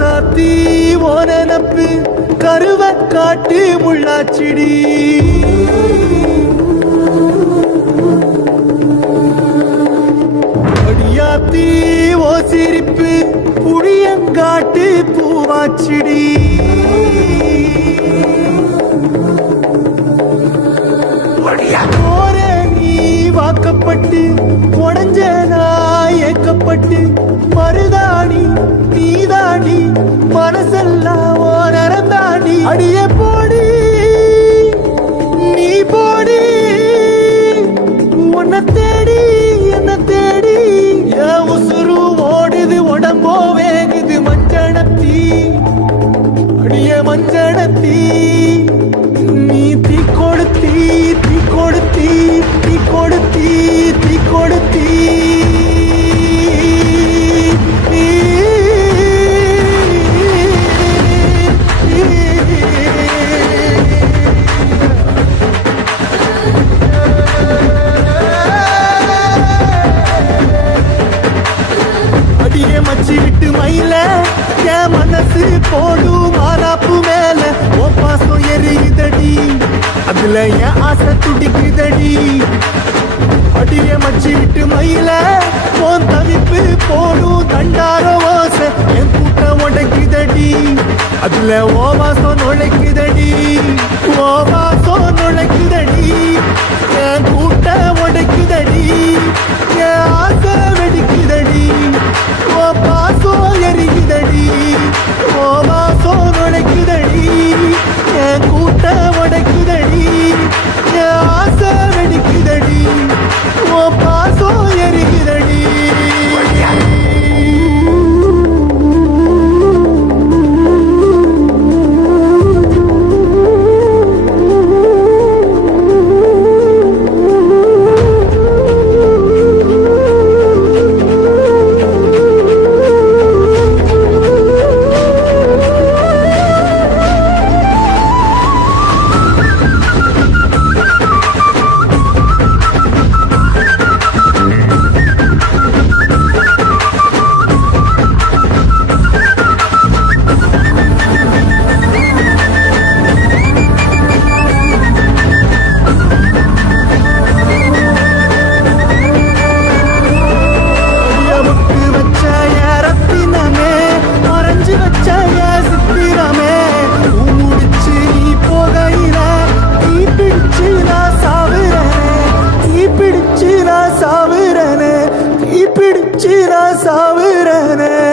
ராசாத்தி ஓனப்பு கருவ காட்டு முள்ளாச்சிடி அடியாத்தி ஓ சிரிப்பு புளியங்காட்டு பூவாச்சிடி வாக்கப்பட்டு உடஞ்ச நாய் ஏக்கப்பட்டு மருதாணி நீதாடி மனசெல்லாம் நரந்தாடி அடியே போடி நீ போடி உன்னை தேடி என்ன தேடி என் உசுரு ஓடுது உடம்போ வேகுது மஞ்சனத்தி அடியே மஞ்சனத்தி நீ தீ கொடுத்தி தீ கொடுத்தி தீ கொடுத்தி தீ கொடுத்தி அடியே மச்சி விட்டு மயில என் மனசு போடும் மாறாப்பு மேல ஓ பாசம் எரியுதடி அதுல என் ஆசை துடிக்குதடி அடியே மச்சி விட்டு மயில போன் தவிப்பு போடும் தண்டார ஓசை என் கூட்டம் உடைக்குதடி அதுல ஓ வாசம் நுழைக்குதடி ஓ வாசம் நுழைக்குதடி என் கூட்டம் உடைக்குதடி என் ஆசை வெடிக்குதடி ஓ பாசம் எரிக்குதடி ஓ வாசம் நுழைக்குதடி என் கூட்டம் உடைக்குதடி என் ஆசை வெடிக்குதடி ஓ பாசம் எரிக்குதடி சாவுறனே